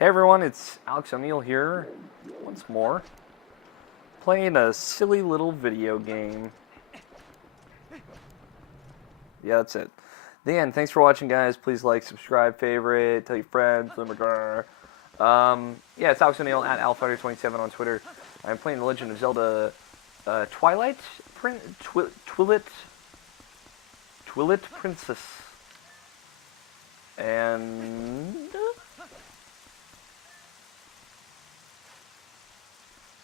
Hey everyone, it's Alex O'Neill here, once more, playing a silly little video game. Yeah, that's it. The end. Thanks for watching, guys. Please like, subscribe, favorite, tell your friends. Yeah, it's Alex O'Neill at AlFighter27 on Twitter. I'm playing The Legend of Zelda Twilight Princess.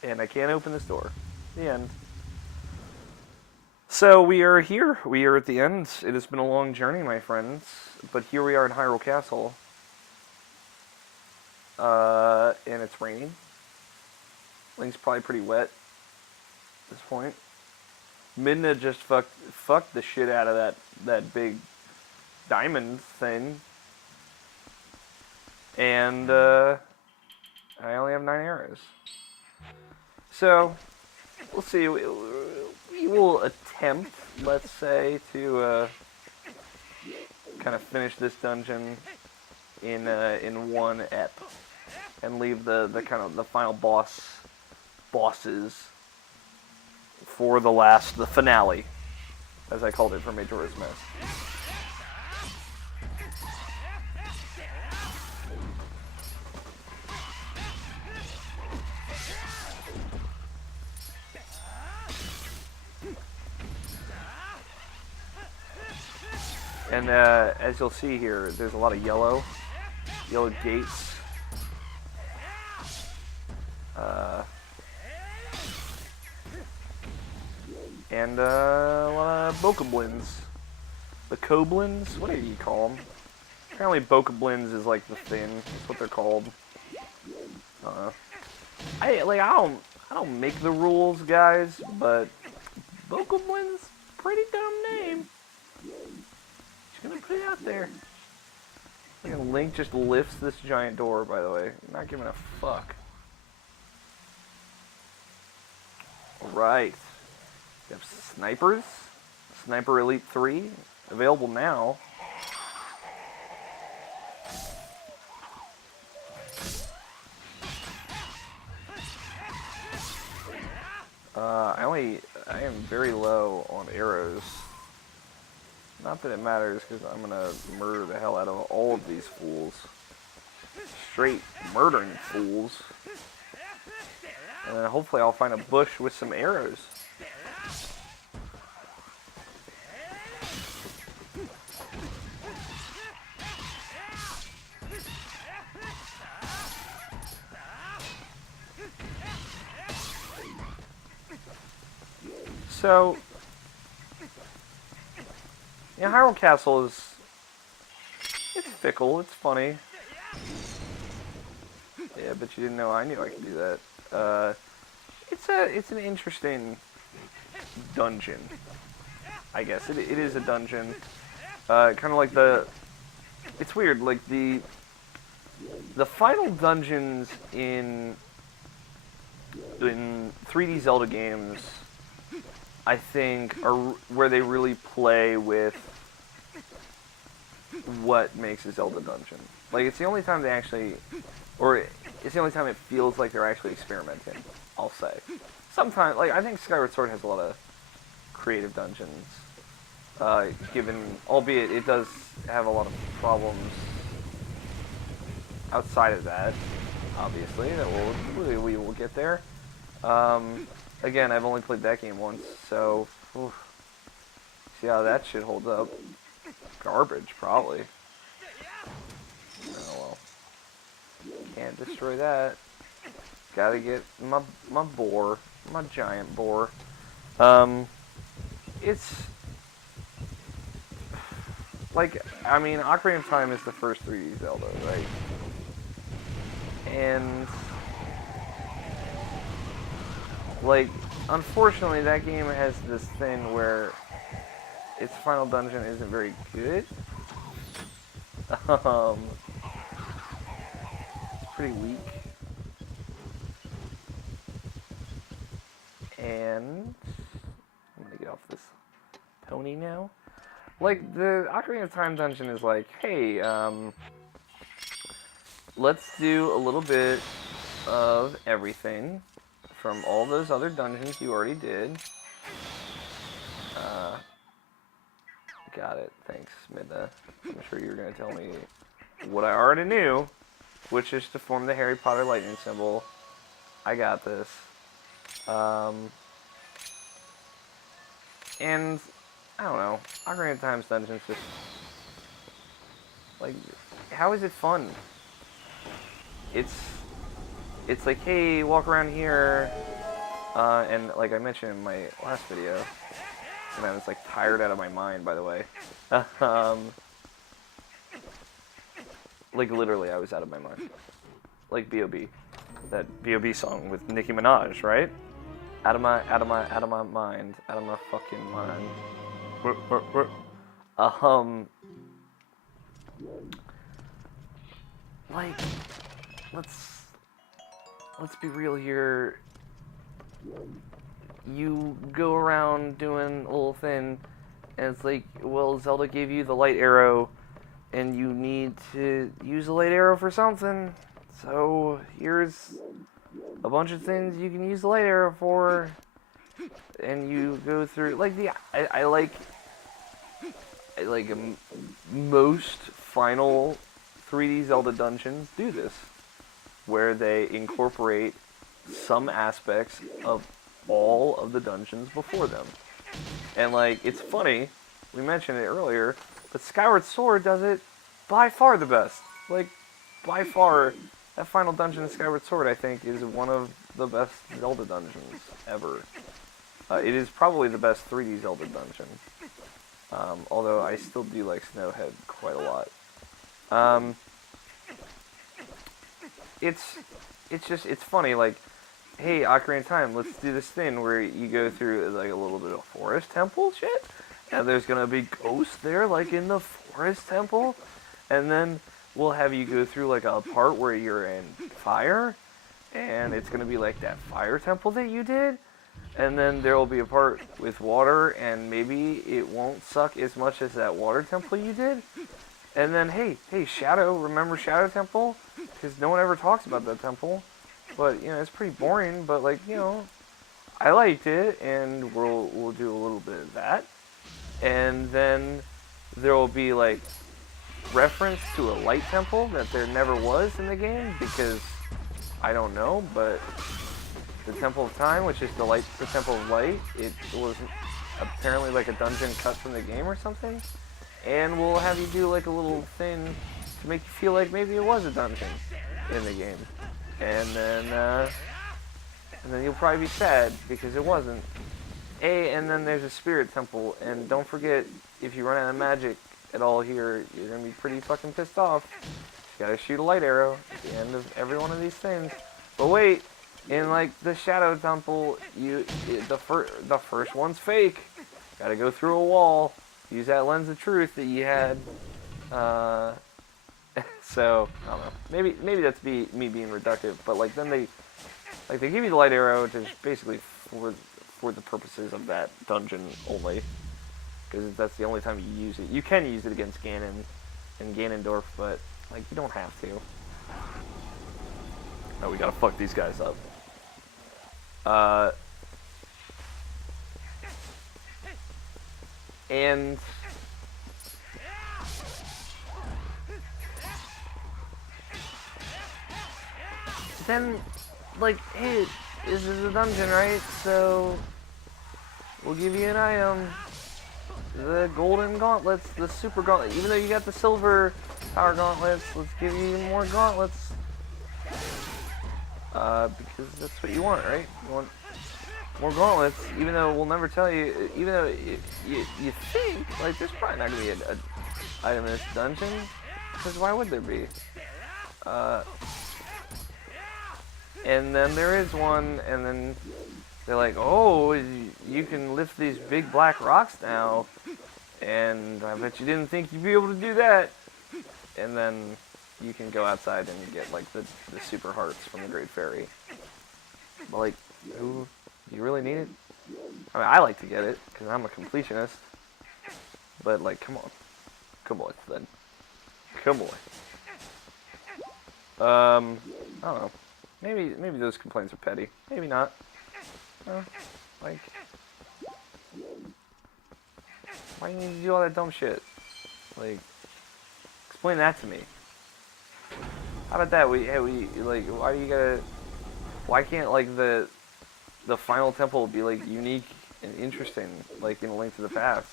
And I can't open this door. The end. So we are here. We are at the end. It has been a long journey, my friends. But here we are in Hyrule Castle. And it's raining. Link's probably pretty wet at this point. Midna just fucked the shit out of that big diamond thing. And I only have 9 arrows. So we'll see. We will attempt, let's say, to kind of finish this dungeon in one ep, and leave the kind of the final bosses for the finale, as I called it for Majora's Mask. And as you'll see here, there's a lot of yellow gates. And a lot of bokoblins. The koblins? What do you call them? Apparently bokoblins is like the thing. That's what they're called. I don't make the rules, guys, but bokoblins, pretty dumb name. Just gonna put it out there. And Link just lifts this giant door, by the way. Not giving a fuck. Alright. We have snipers. Sniper Elite 3. Available now. I am very low on arrows. Not that it matters, because I'm gonna murder the hell out of all of these fools. Straight murdering fools. And then hopefully I'll find a bush with some arrows. So, yeah, Hyrule Castle it's fickle, it's funny. Yeah, but you didn't know I knew I could do that. It's an interesting dungeon, I guess. It is a dungeon. Kind of like it's weird, like the final dungeons in 3D Zelda games, I think, are where they really play with what makes a Zelda dungeon. Like, it's the only time they actually, or it's the only time it feels like they're actually experimenting, I'll say. Sometimes, like, I think Skyward Sword has a lot of creative dungeons, albeit it does have a lot of problems outside of that, obviously, that we will get there. Again, I've only played that game once, so see how that shit holds up. Garbage, probably. Oh well. Can't destroy that. Gotta get my boar, my giant boar. It's like, I mean, Ocarina of Time is the first 3D Zelda, right? And like, unfortunately, that game has this thing where its final dungeon isn't very good. It's pretty weak. And I'm gonna get off this pony now. Like, the Ocarina of Time dungeon is like, hey, let's do a little bit of everything from all those other dungeons you already did. Got it. Thanks, Midna. I'm sure you were going to tell me what I already knew, which is to form the Harry Potter lightning symbol. I got this. And, I don't know, Ocarina of Time's dungeons just, like, how is it fun? It's like, hey, walk around here, and like I mentioned in my last video, and I was like tired out of my mind, by the way. Like literally, I was out of my mind. Like B.O.B. That B.O.B. song with Nicki Minaj, right? Out of my mind, out of my fucking mind. Like, let's be real here. You go around doing a little thing, and it's like, well, Zelda gave you the light arrow, and you need to use the light arrow for something. So here's a bunch of things you can use the light arrow for, and you go through like I like most final 3D Zelda dungeons do this, where they incorporate some aspects of all of the dungeons before them. And like, it's funny, we mentioned it earlier, but Skyward Sword does it by far the best. Like, by far, that final dungeon in Skyward Sword, I think, is one of the best Zelda dungeons ever. It is probably the best 3D Zelda dungeon. Although I still do like Snowhead quite a lot. It's funny, like, hey, Ocarina of Time, let's do this thing where you go through like a little bit of forest temple shit, and there's gonna be ghosts there, like in the forest temple, and then we'll have you go through like a part where you're in fire, and it's gonna be like that fire temple that you did, and then there will be a part with water, and maybe it won't suck as much as that water temple you did. And then, hey, Shadow, remember Shadow Temple? Because no one ever talks about that temple. But, you know, it's pretty boring, but, like, you know, I liked it, and we'll do a little bit of that. And then there will be, like, reference to a light temple that there never was in the game, because, I don't know, but the Temple of Time, which is the Temple of Light, it was apparently, like, a dungeon cut from the game or something. And we'll have you do like a little thing to make you feel like maybe it was a dungeon in the game. And then you'll probably be sad because it wasn't. And then there's a spirit temple, and don't forget, if you run out of magic at all here, you're gonna be pretty fucking pissed off. You gotta shoot a light arrow at the end of every one of these things. But wait, in like the Shadow Temple, the first one's fake. Gotta go through a wall. Use that lens of truth that you had. So I don't know. Maybe that's me being reductive, but like then they give you the light arrow just basically for the purposes of that dungeon only, because that's the only time you use it. You can use it against Ganon and Ganondorf, but like you don't have to. Oh, we gotta fuck these guys up. And then, like, hey, this is a dungeon, right? So, we'll give you an item. The golden gauntlets, the super gauntlet. Even though you got the silver power gauntlets, let's give you more gauntlets. Because that's what you want, right? You want more gauntlets, even though we'll never tell you, even though you think, like, there's probably not going to be an item in this dungeon, because why would there be? And then there is one, and then they're like, oh, you can lift these big black rocks now, and I bet you didn't think you'd be able to do that. And then you can go outside and get, like, the super hearts from the Great Fairy. But, like, ooh. Do you really need it? I mean, I like to get it, because I'm a completionist. But, like, come on. Come on, then. Come on. I don't know. Maybe those complaints are petty. Maybe not. Like, why do you need to do all that dumb shit? Like, explain that to me. How about that? Why do you gotta? Why can't like the final temple be like unique and interesting, like in A Link to the Past?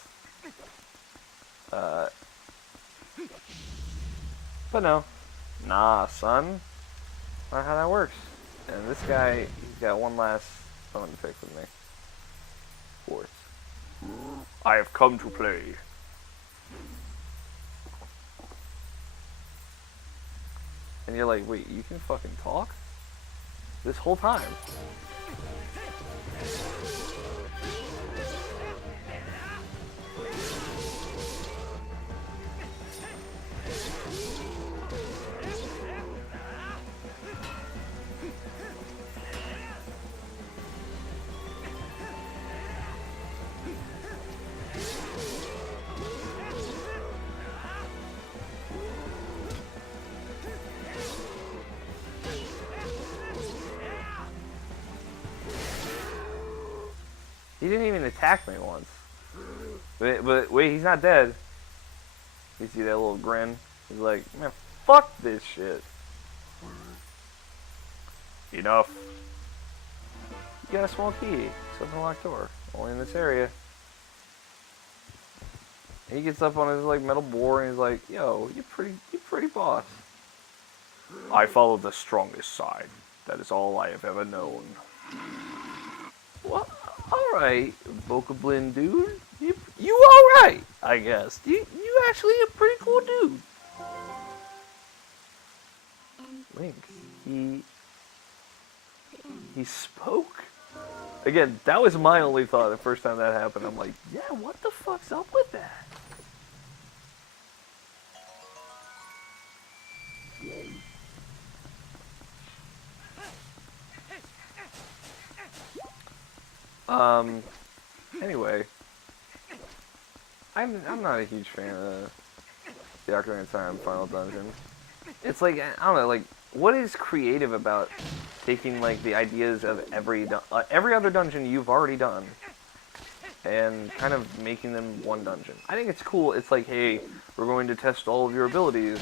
But no, nah, son, not how that works. And this guy, he's got one last bone to pick with me. Fourth. I have come to play. And you're like, wait, you can fucking talk? This whole time? He didn't even attack me once. But wait, he's not dead. You see that little grin? He's like, man, fuck this shit. Enough. You got a small key. It's an unlocked door. Only in this area. And he gets up on his like metal boar and he's like, yo, you're pretty boss. I follow the strongest side. That is all I have ever known. What? Alright, Bokoblin dude. You alright, I guess. You actually a pretty cool dude. Link, he spoke? Again, that was my only thought the first time that happened. I'm like, yeah, what the fuck's up with that? Anyway, I'm not a huge fan of the Ocarina of Time Final Dungeon. It's like, I don't know, like, what is creative about taking, like, the ideas of every other dungeon you've already done and kind of making them one dungeon? I think it's cool. It's like, hey, we're going to test all of your abilities.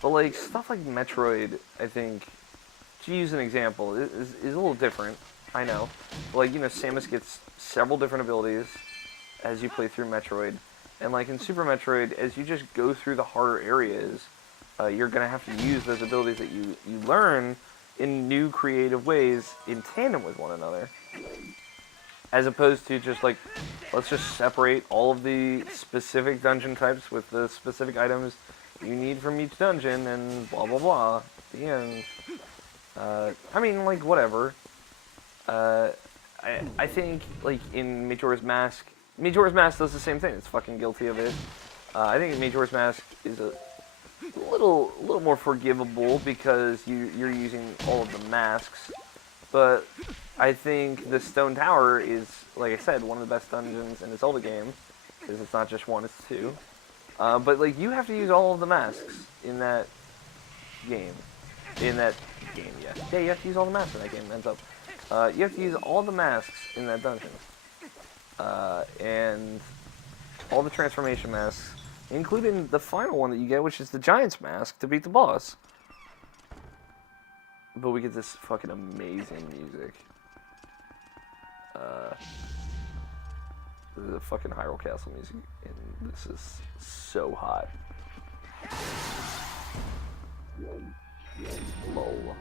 But, like, stuff like Metroid, I think, to use an example, is a little different. I know. Like, you know, Samus gets several different abilities as you play through Metroid. And, like, in Super Metroid, as you just go through the harder areas, you're going to have to use those abilities that you learn in new creative ways in tandem with one another. As opposed to just, like, let's just separate all of the specific dungeon types with the specific items you need from each dungeon and blah, blah, blah. At the end. I mean, like, whatever. I think, like, in Majora's Mask does the same thing. It's fucking guilty of it. I think Majora's Mask is a little more forgivable because you're using all of the masks. But I think the Stone Tower is, like I said, one of the best dungeons in a Zelda game. Because it's not just one, it's two. But, like, you have to use all of the masks in that game. Yeah, you have to use all the masks in that game, ends up. You have to use all the masks in that dungeon. And all the transformation masks, including the final one that you get, which is the Giant's Mask, to beat the boss. But we get this fucking amazing music. The fucking Hyrule Castle music, and this is so hot. Lol.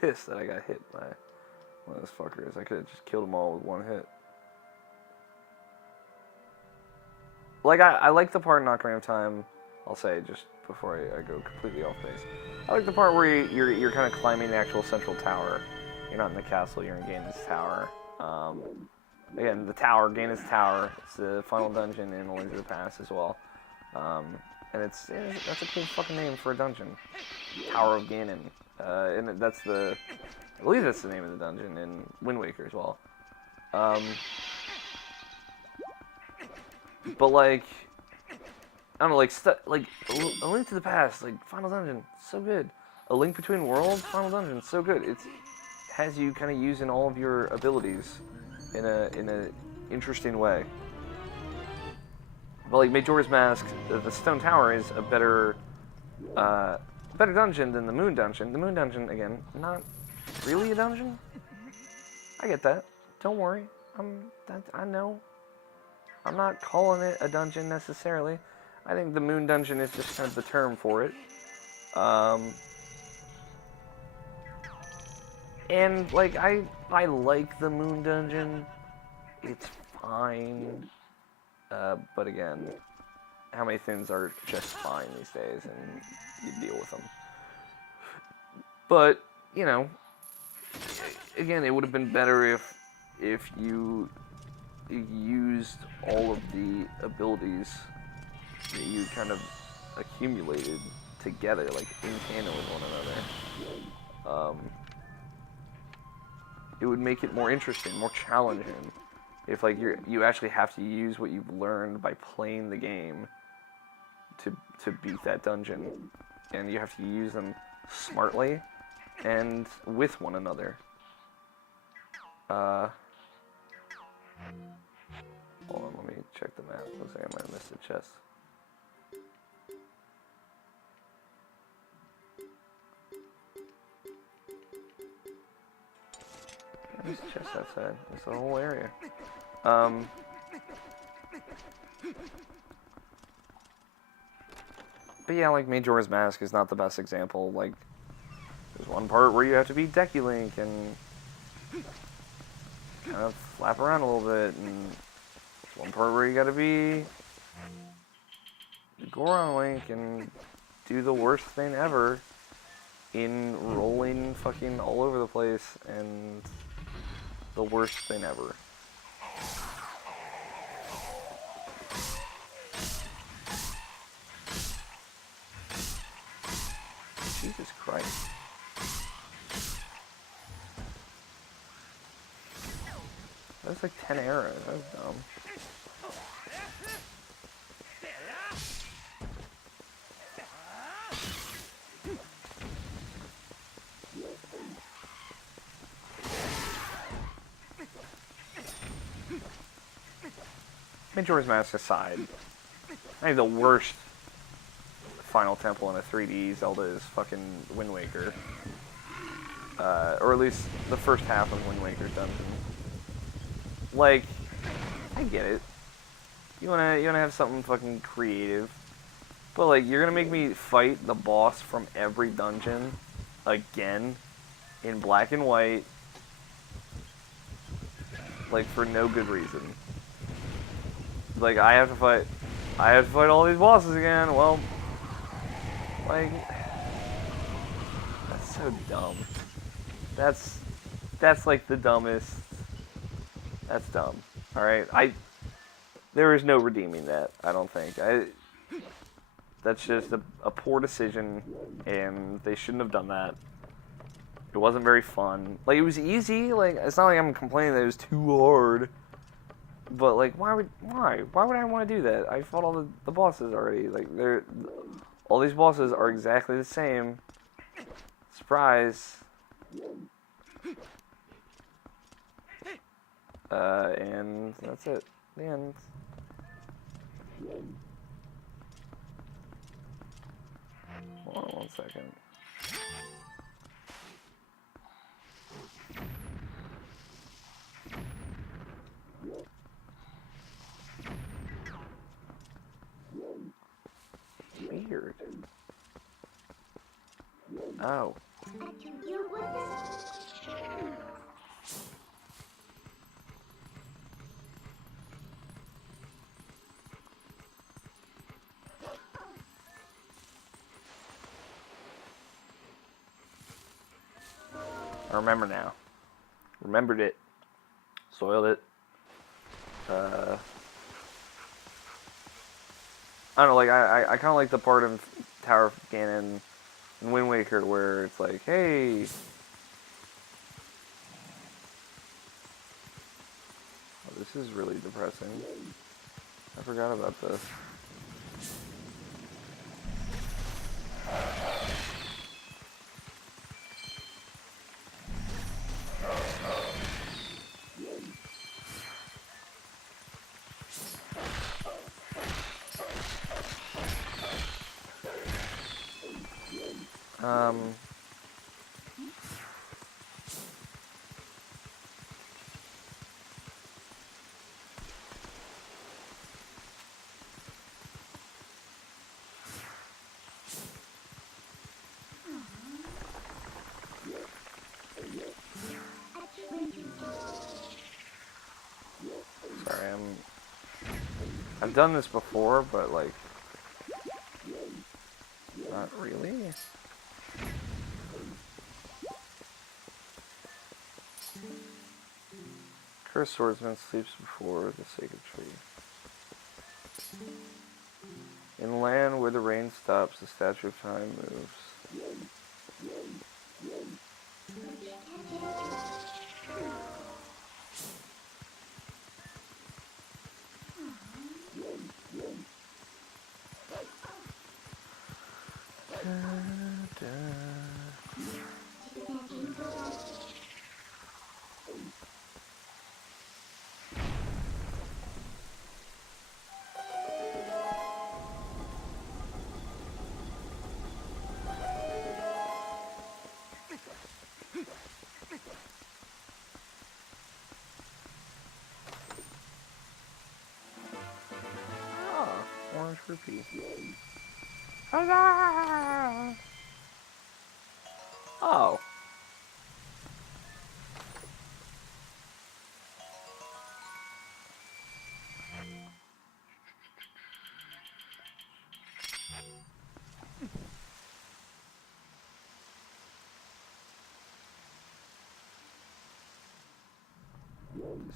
Pissed that I got hit by one of those fuckers. I could have just killed them all with one hit. Like, I like the part in Ocarina of Time, I'll say, just before I go completely off base. I like the part where you're kind of climbing the actual central tower. You're not in the castle, you're in Ganon's Tower. Again, the tower, Ganon's Tower, it's the final dungeon in A Link to the Past as well. And that's a cool fucking name for a dungeon. Tower of Ganon. And I believe that's the name of the dungeon in Wind Waker as well. But like, I don't know, like A Link to the Past, like Final Dungeon, so good. A Link Between Worlds, Final Dungeon, so good. It has you kind of using all of your abilities in a interesting way. But like Majora's Mask, the Stone Tower is a better dungeon than the Moon Dungeon. The Moon Dungeon, again, not really a dungeon. I get that. Don't worry. I know. I'm not calling it a dungeon necessarily. I think the Moon Dungeon is just kind of the term for it. And like I like the Moon Dungeon. It's fine. But again, how many things are just fine these days, and you deal with them. But you know, again, it would have been better if you used all of the abilities that you kind of accumulated together, like in tandem with one another. It would make it more interesting, more challenging. If like you actually have to use what you've learned by playing the game to beat that dungeon, and you have to use them smartly and with one another. Hold on, let me check the map. Looks like I might have missed a chest. There's a chest outside. It's the whole area. But yeah, like Majora's Mask is not the best example. Like, there's one part where you have to be Deku Link and kind of flap around a little bit, and there's one part where you gotta be Goron Link and do the worst thing ever in rolling fucking all over the place, and the worst thing ever. Jesus Christ. That was like 10 arrows. That was dumb. Majora's Mask aside, I think the worst final temple in a 3D Zelda is fucking Wind Waker. Or at least the first half of Wind Waker's dungeon. Like, I get it. You wanna have something fucking creative. But like, you're gonna make me fight the boss from every dungeon again in black and white, like for no good reason. Like, I have to fight all these bosses again. Well, like, that's so dumb. That's like the dumbest. That's dumb. All right, there is no redeeming that. I don't think. That's just a poor decision, and they shouldn't have done that. It wasn't very fun. Like, it was easy. Like, it's not like I'm complaining that it was too hard. But like, why would I want to do that? I fought all the bosses already. Like, all these bosses are exactly the same. Surprise. And that's it. The end. Hold on 1 second. Weird. Oh. I remember now. Remembered it. Soiled it. I don't know, like, I kind of like the part of Tower of Ganon and Wind Waker where it's like, hey... Oh, this is really depressing. I forgot about this. Sorry, I've done this before, but, like, not really. Cursed swordsman sleeps before the sacred tree. In land where the rain stops, the statue of time moves. Orange rupee. Huzzah! Oh.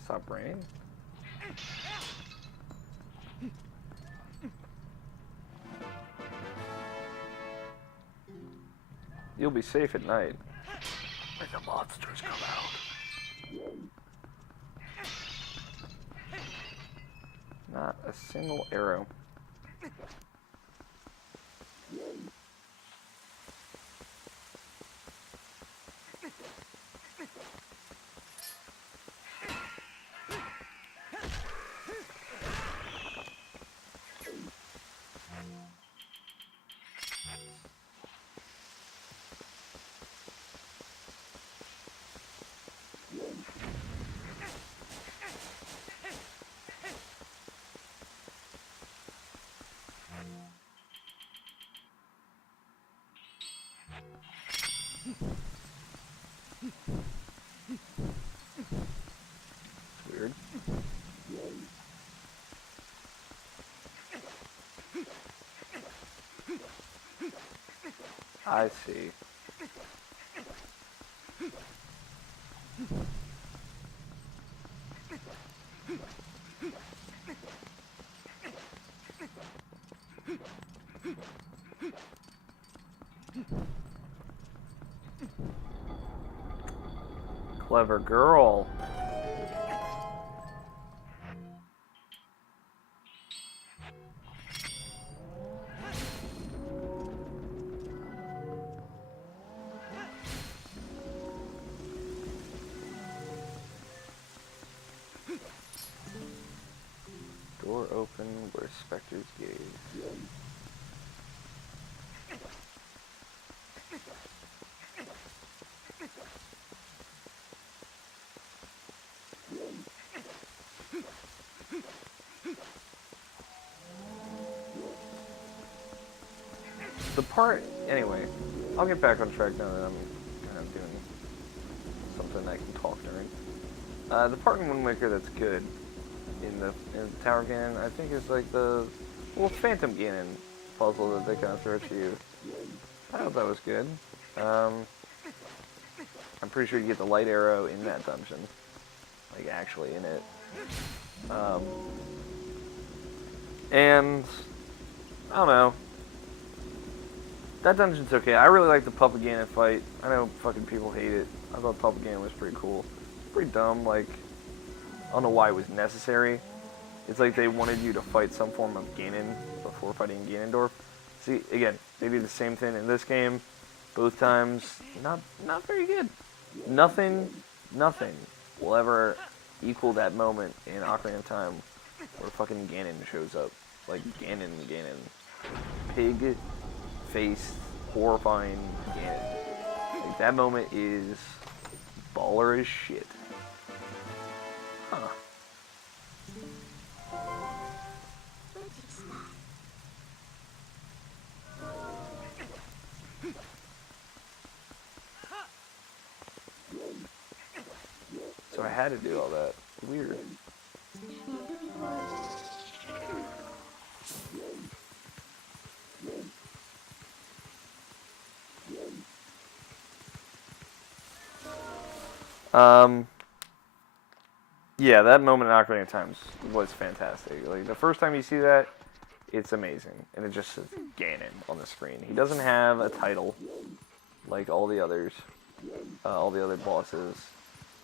Stop raining. You'll be safe at night. When the monsters come out. Not a single arrow. Weird. I see. Clever girl. Door open where specters gaze. The part, anyway, I'll get back on track now that I'm kind of doing something I can talk during. The part in Wind Waker that's good in the Tower Ganon, I think, is like the Phantom Ganon puzzle that they kind of throw to you. I thought that was good. I'm pretty sure you get the light arrow in that dungeon. Like, actually in it. And, I don't know. That dungeon's okay. I really like the Puppet Ganon fight. I know fucking people hate it. I thought Puppet Ganon was pretty cool. Pretty dumb, like, I don't know why it was necessary. It's like they wanted you to fight some form of Ganon before fighting Ganondorf. See, again, they do the same thing in this game. Both times, not very good. Nothing will ever equal that moment in Ocarina of Time where fucking Ganon shows up. Like, Ganon. Pig-faced, horrifying Ganon. Like, that moment is baller as shit. Huh. So I had to do all that. Weird. Yeah, that moment in Ocarina of Time was fantastic. Like, the first time you see that, it's amazing. And it just says Ganon on the screen. He doesn't have a title like all the others, all the other bosses.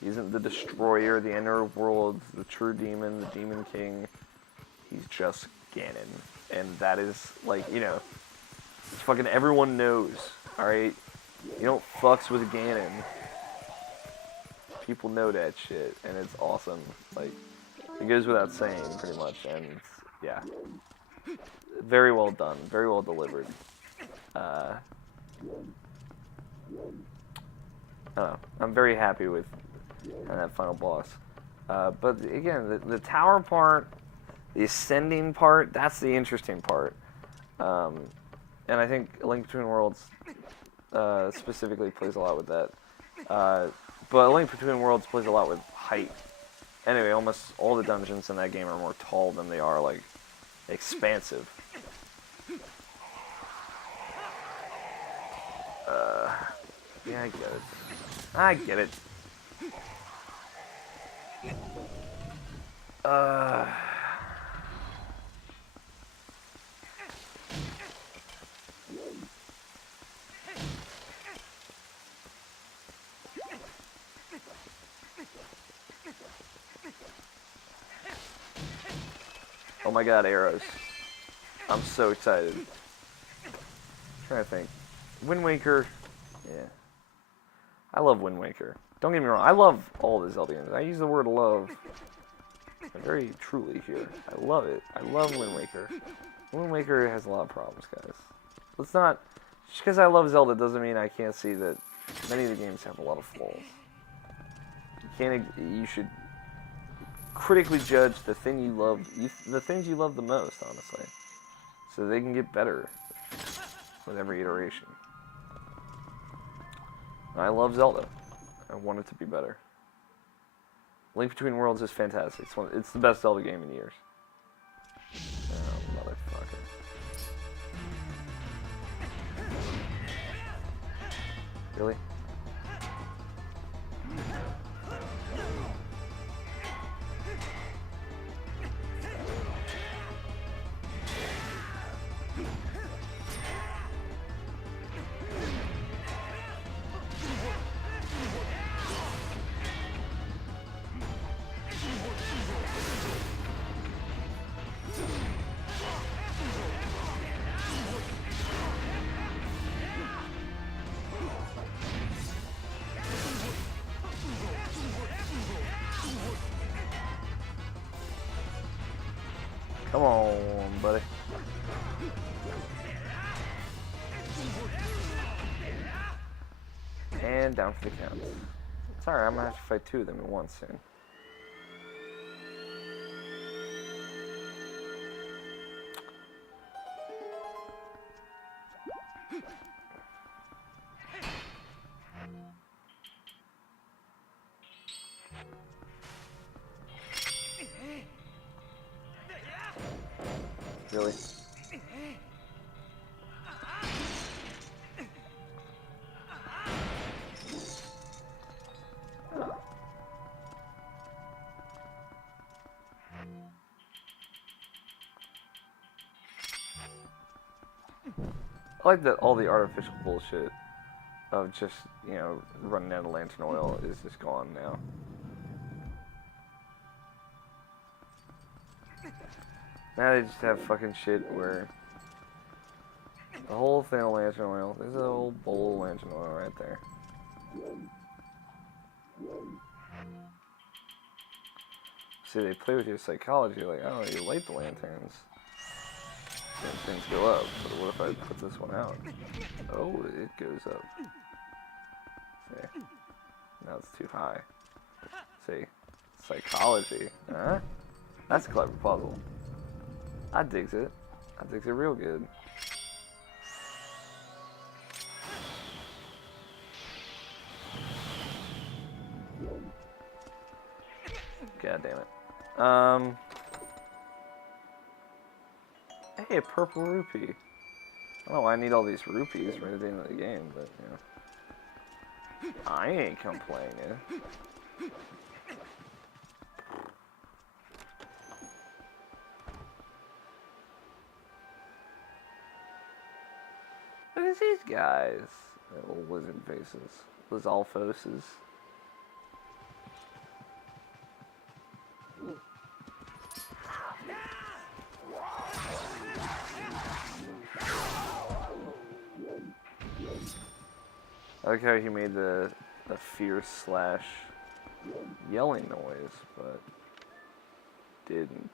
He isn't the Destroyer, the Ender of Worlds, the True Demon, the Demon King. He's just Ganon. And that is, like, you know, fucking everyone knows, alright? You don't fucks with Ganon. People know that shit, and it's awesome. Like, it goes without saying, pretty much, and, yeah. Very well done. Very well delivered. I don't know. I'm very happy with that final boss. But, again, the tower part, the ascending part, that's the interesting part. And I think A Link Between Worlds specifically plays a lot with that. But A Link Between Worlds plays a lot with height. Anyway, almost all the dungeons in that game are more tall than they are, like, expansive. Yeah, I get it. I get it. Oh my god, arrows. I'm so excited. I'm trying to think. Wind Waker. Yeah. I love Wind Waker. Don't get me wrong. I love all the Zelda games. I use the word love very truly here. I love it. I love Wind Waker. Wind Waker has a lot of problems, guys. Let's not... Just because I love Zelda doesn't mean I can't see that many of the games have a lot of flaws. You should critically judge the thing you love, the things you love the most, honestly, so they can get better with every iteration. I love Zelda. I want it to be better. Link Between Worlds is fantastic. It's the best Zelda game in years. Oh, motherfucker. Really? Come on, buddy. And down for the count. It's alright, I'm gonna have to fight two of them at once soon. Really? I like that all the artificial bullshit of just, you know, running out of lantern oil is just gone now. Now they just have fucking shit where the whole thing of lantern oil, there's a whole bowl of lantern oil right there. See, they play with your psychology, like, oh, you light the lanterns, then things go up, but what if I put this one out? Oh, it goes up. See, now it's too high. See, psychology, huh? That's a clever puzzle. I digs it. I digs it real good. God damn it. Hey, a purple rupee. I don't know why I need all these rupees right at the end of the game, but, you know. I ain't complaining. Look at these guys. Little lizard faces. Lizalfoses. I like how he made the fierce slash yelling noise, but didn't.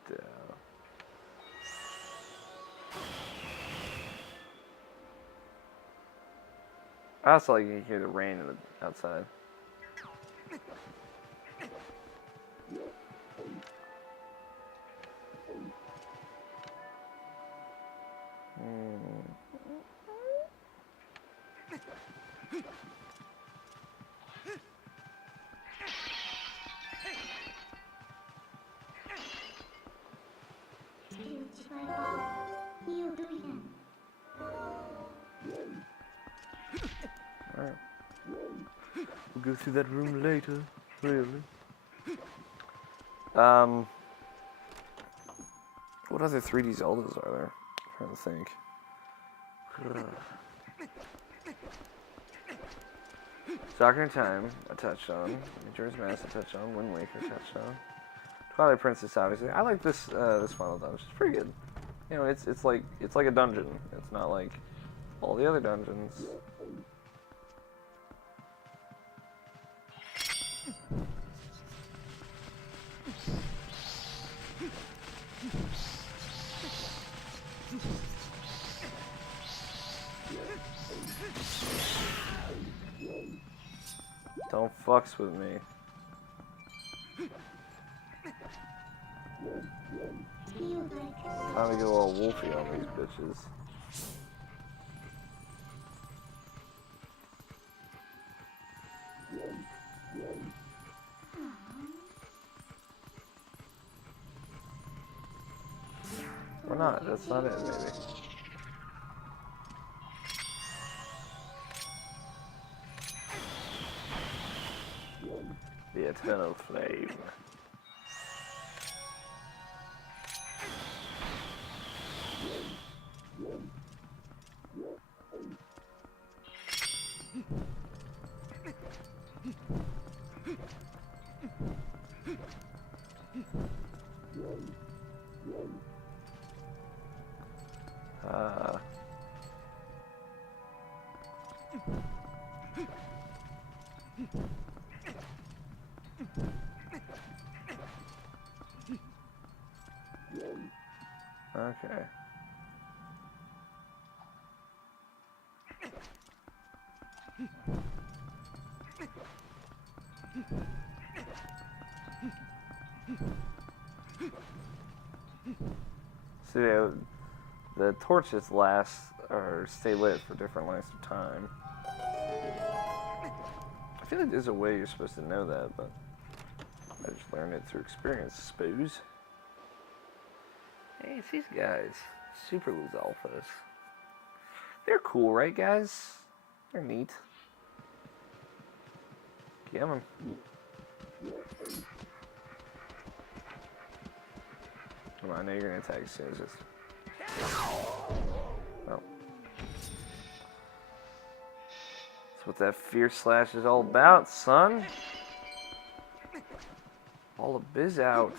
I also like you can hear the rain in the outside. Alright. We'll go through that room later, really. What other 3D Zeldas are there? I'm trying to think. Ocarina of Time, I touched on. Majora's Mask, I touched on. Wind Waker, I touched on. Twilight Princess, obviously. I like this this final dungeon. It's pretty good. You know, it's like a dungeon. It's not like all the other dungeons. Don't fucks with me. Time to get a little wolfy on these bitches. Or not, that's not it, maybe. The eternal flame. Okay. See, the torches last or stay lit for different lengths of time. I feel like there's a way you're supposed to know that, but I just learned it through experience, I suppose. Hey, it's these guys. Super Luz Alphas. They're cool, right, guys? They're neat. Come on. Come on, I know you're gonna attack as soon as this. Oh. That's what that fierce slash is all about, son. All the biz out.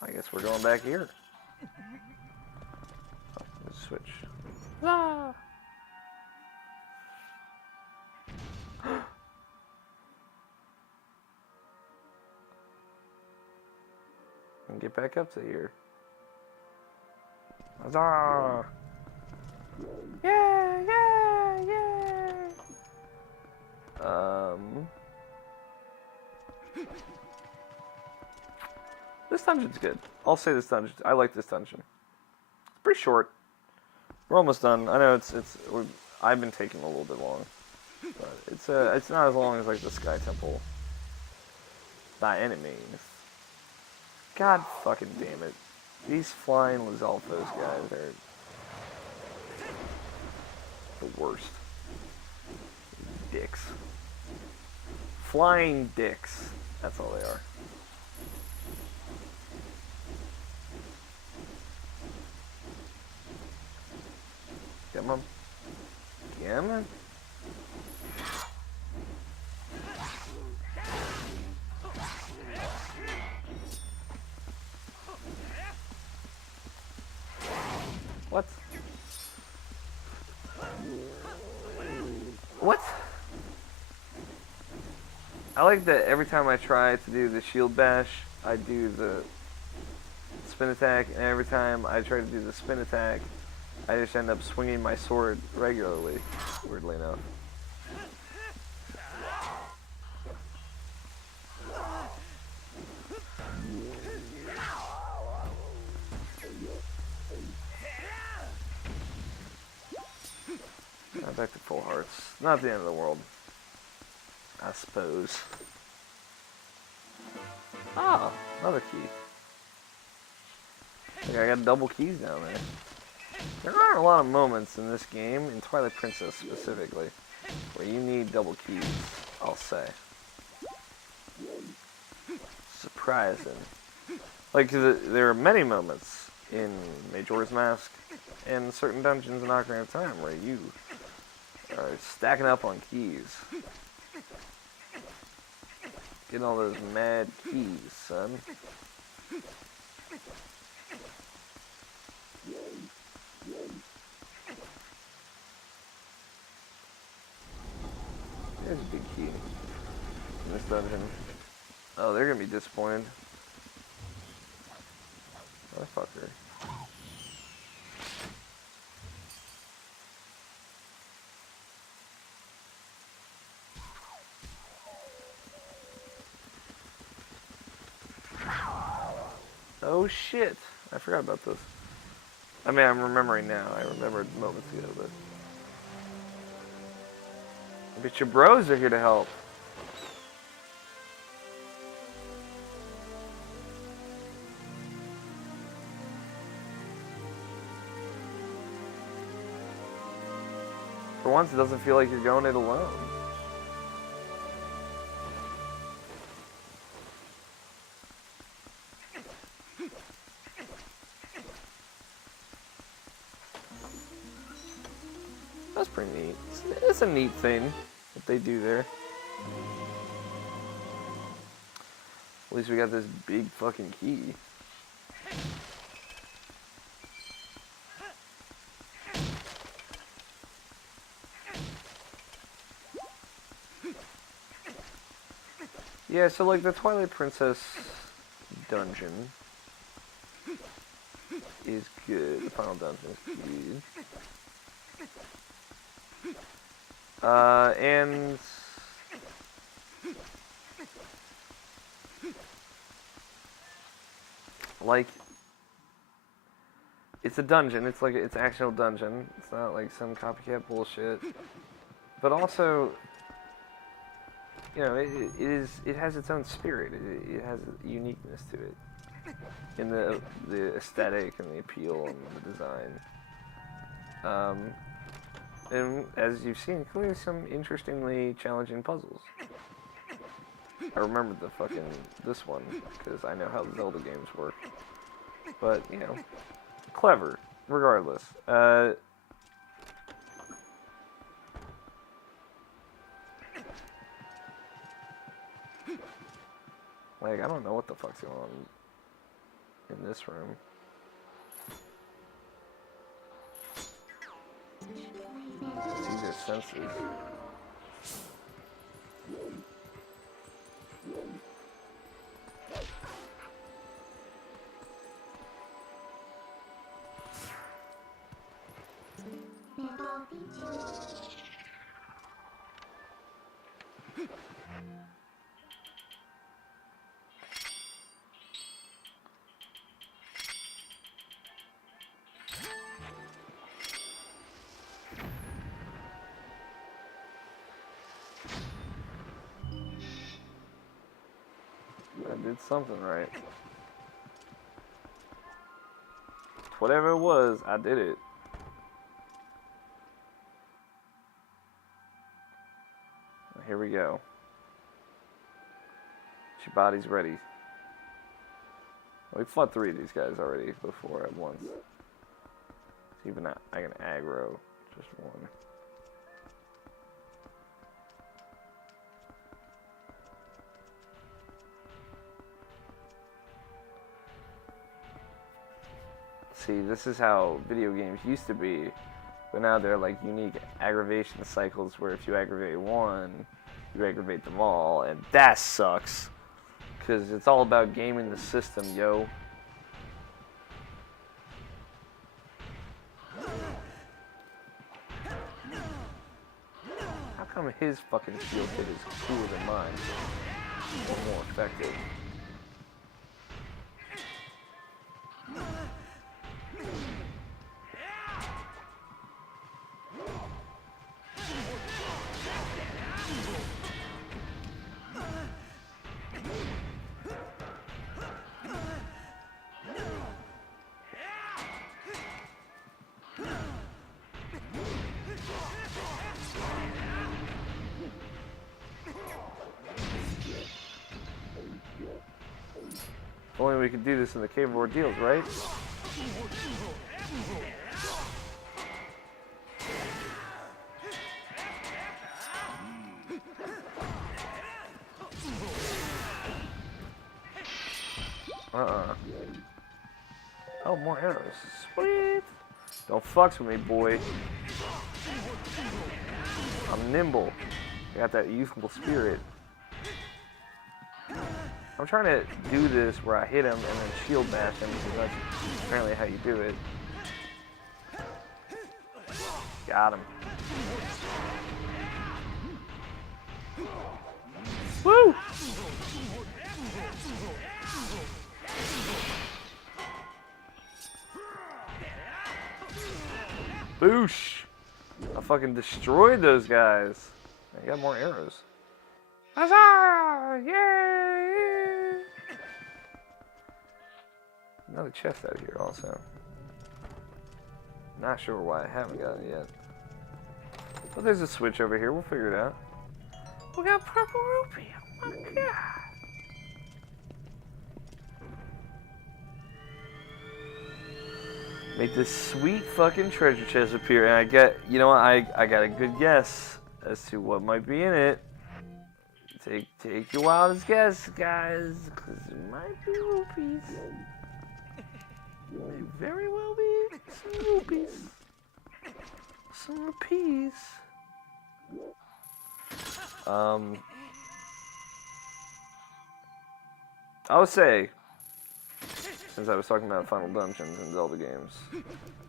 I guess we're going back here. Oh, let's switch. Ah. And get back up to here. Huzzah! Yeah, yeah, yeah! This dungeon's good. I'll say this dungeon. I like this dungeon. It's pretty short. We're almost done. I know I've been taking a little bit long, but it's not as long as like the Sky Temple. By any means. God fucking damn it! These flying Lizalfos guys are the worst. Dicks. Flying dicks. That's all they are. Come on. Come on. What? What? I like that every time I try to do the shield bash, I do the spin attack, and every time I try to do the spin attack, I just end up swinging my sword regularly, weirdly enough. Back to full hearts. Not the end of the world, I suppose. Ah, another key. I got double keys down there. There aren't a lot of moments in this game, in Twilight Princess specifically, where you need double keys, I'll say. Surprising. Like, there are many moments in Majora's Mask and certain dungeons in Ocarina of Time where you are stacking up on keys. Getting all those mad keys, son. There's a big key in this dungeon. Oh, they're gonna be disappointed. Motherfucker. Oh shit! I forgot about this. I mean, I'm remembering now. I remembered moments ago, but... But your bros are here to help. For once, it doesn't feel like you're going it alone. That's pretty neat. It's a neat thing that they do there. At least we got this big fucking key. Yeah, so like the Twilight Princess dungeon is good. The final dungeon is good. And like it's a dungeon. It's like it's actual dungeon. It's not like some copycat bullshit. But also, you know, it has its own spirit. It has a uniqueness to it in the aesthetic and the appeal and the design. And as you've seen, including some interestingly challenging puzzles. I remember this one because I know how the Zelda games work. But you know, clever regardless. Like, I don't know what the fuck's going on in this room. These are senses. I did something right. Whatever it was, I did it. Here we go. Your body's ready. We fought 3 of these guys already before at once. So even I can aggro just one. See, this is how video games used to be, but now they're like unique aggravation cycles where if you aggravate one, you aggravate them all, and that sucks. Because it's all about gaming the system, yo. How come his fucking shield hit is cooler than mine? Or more effective? If only we could do this in the Cave of Ordeals, right? Oh, more arrows. Sweet! Don't fucks with me, boy. I'm nimble. I got that youthful spirit. I'm trying to do this where I hit him and then shield bash him because that's apparently how you do it. Got him. Woo! Boosh! I fucking destroyed those guys. I got more arrows. Huzzah! Yay! Another chest out here also. Not sure why I haven't gotten it yet. But there's a switch over here. We'll figure it out. We got purple rupee. Oh my god. Make this sweet fucking treasure chest appear. And I get, you know what? I got a good guess as to what might be in it. Take your wildest guess, guys, because it might be rupees. It may very well be some rupees. Some rupees. I would say, since I was talking about final dungeons in Zelda games,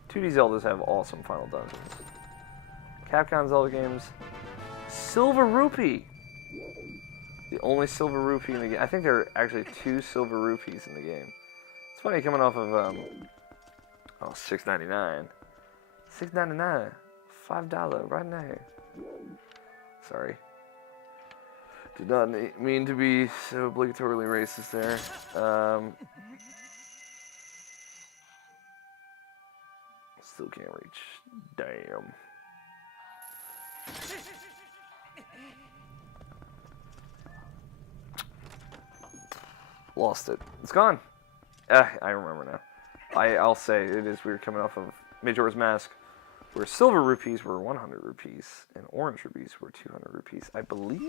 2D Zeldas have awesome final dungeons. Capcom Zelda games, Silver Rupee. The only silver rupee in the game. I think there are actually 2 silver rupees in the game. It's funny coming off of $6.99. $6.99. $5 right now. Sorry. Did not mean to be so obligatorily racist there. Still can't reach. Damn. Lost it. It's gone. I remember now. I'll say it is weird coming off of Majora's Mask, where silver rupees were 100 rupees and orange rupees were 200 rupees. I believe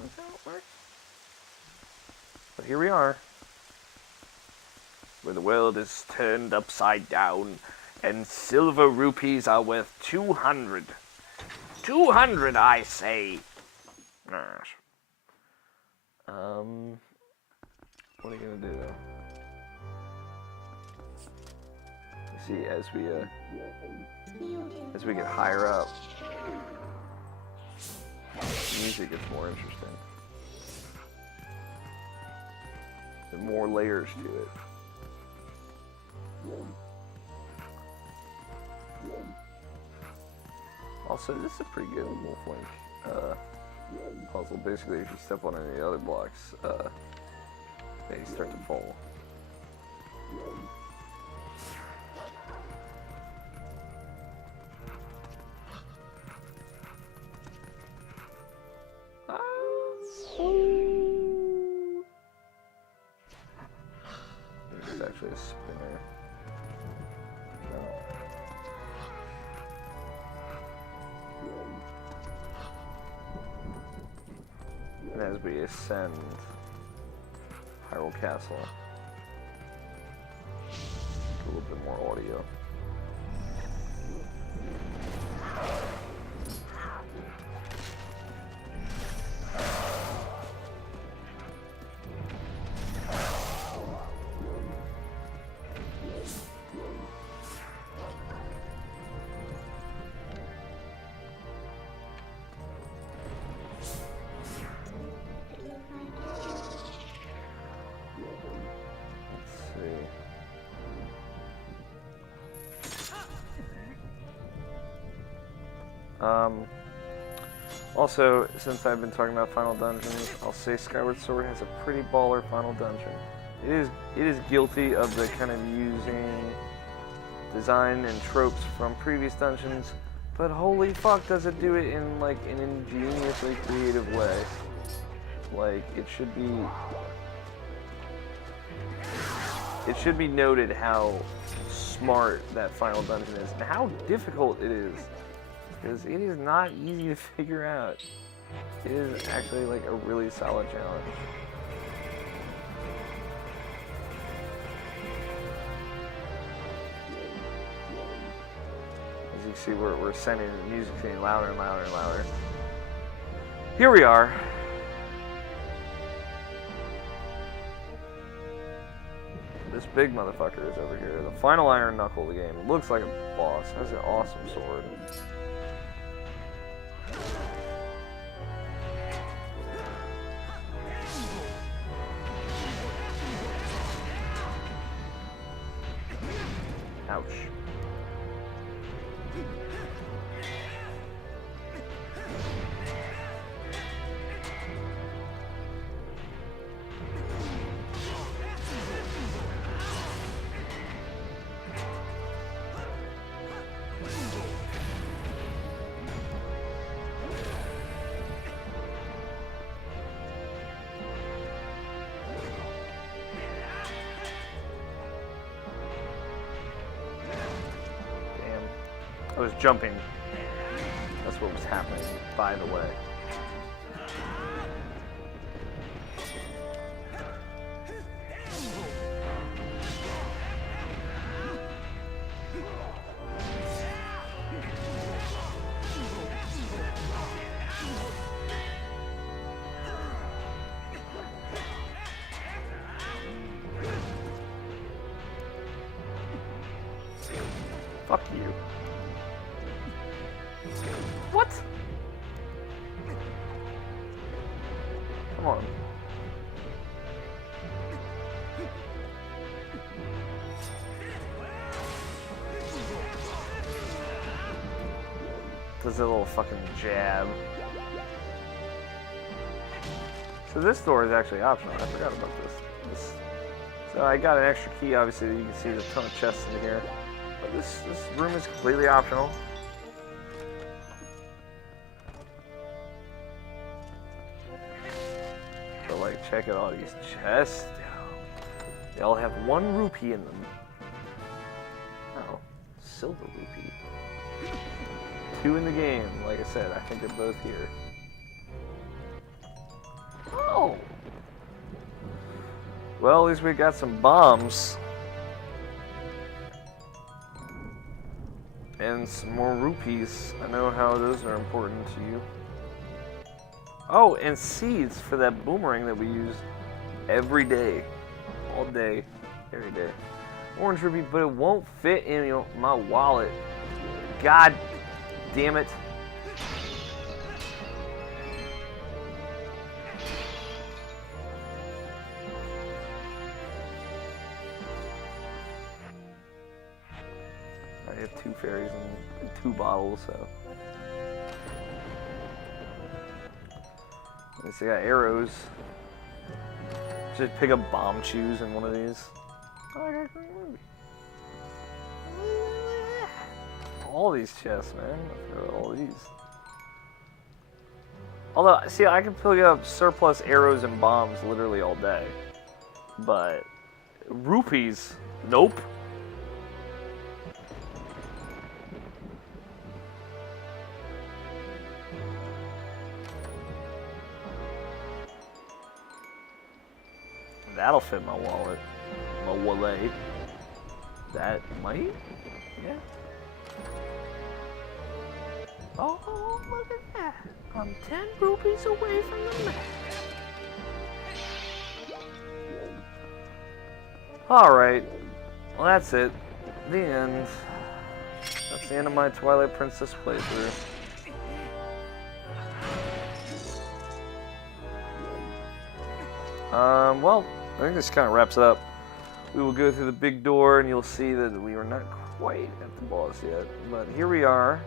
that's how it works. But here we are, where the world is turned upside down, and silver rupees are worth 200. 200, I say. Gosh. What are you gonna do though? You see, as we get higher up, the music gets more interesting. There are more layers to it. Also, this is a pretty good Wolf Link puzzle. Basically, if you step on any of the other blocks, they start to fall. It's actually a spinner. And as we ascend Hyrule Castle, a little bit more audio. Also, since I've been talking about final dungeons, I'll say Skyward Sword has a pretty baller final dungeon. It is guilty of the kind of using design and tropes from previous dungeons, but holy fuck does it do it in like an ingeniously creative way. Like it should be noted how smart that final dungeon is and how difficult it is. Because it is not easy to figure out. It is actually like a really solid challenge. As you can see, we're sending the music getting louder and louder and louder. Here we are. This big motherfucker is over here. The final Iron Knuckle of the game. It looks like a boss. Has an awesome sword. Ouch. I was jumping. That's what was happening, by the way. Fuck you. What? Come on. Does a little fucking jab. So this door is actually optional. I forgot about this. So I got an extra key, obviously. You can see there's a ton of chests in here. But this room is completely optional. So like, check out all these chests. They all have 1 rupee in them. Oh, silver rupee. 2 in the game. Like I said, I think they're both here. Oh! Well, at least we got some bombs. And some more rupees. I know how those are important to you. Oh, and seeds for that boomerang that we use every day. All day. Every day. Orange rupee, but it won't fit in my wallet. God damn it. I have 2 fairies and 2 bottles, so. At least I got arrows. Just pick up bomb shoes in one of these. Oh, I got green ruby. All these chests, man. Look at all these. Although, see, I can pick up surplus arrows and bombs literally all day. But rupees, nope. That'll fit my wallet. My wallet. That might? Yeah. Oh, look at that. I'm 10 rupees away from the max. Alright. Well, that's it. The end. That's the end of my Twilight Princess playthrough. Well, I think this kind of wraps it up. We will go through the big door, and you'll see that we are not quite at the boss yet. But here we are.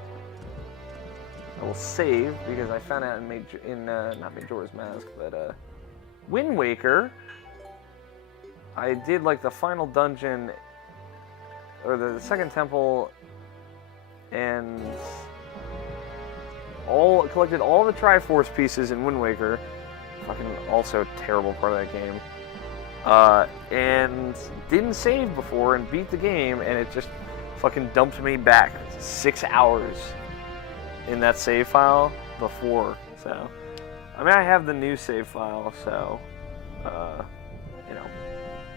I will save, because I found out not Majora's Mask, but, Wind Waker, I did, like, the final dungeon, or the second temple, and collected all the Triforce pieces in Wind Waker. Fucking also terrible part of that game. And didn't save before and beat the game, and it just fucking dumped me back 6 hours in that save file before. So, I mean, I have the new save file, so, you know,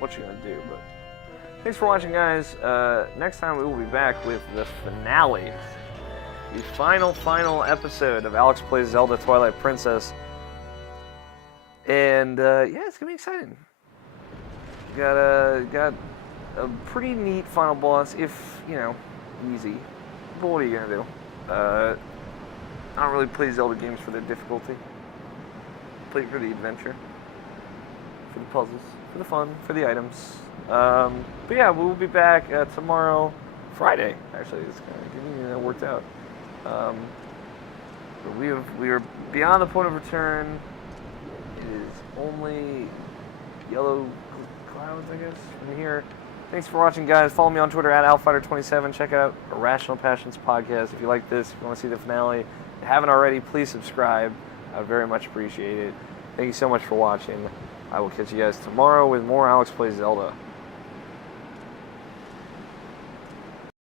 what you gonna do, but thanks for watching, guys. Next time we will be back with the finale, the final episode of Alex Plays Zelda Twilight Princess. And yeah, it's gonna be exciting. Got a pretty neat final boss, if you know, easy. But what are you gonna do? I don't really play Zelda games for their difficulty. Play it for the adventure, for the puzzles, for the fun, for the items. But yeah, we'll be back tomorrow, Friday. Actually, it's kind of getting that worked out. But we are beyond the point of return. It is only yellow clouds, I guess, from here. Thanks for watching, guys. Follow me on Twitter at Alfighter27. Check out Irrational Passions podcast. If you like this, if you want to see the finale, if you haven't already, please subscribe. I would very much appreciate it. Thank you so much for watching. I will catch you guys tomorrow with more Alex Plays Zelda.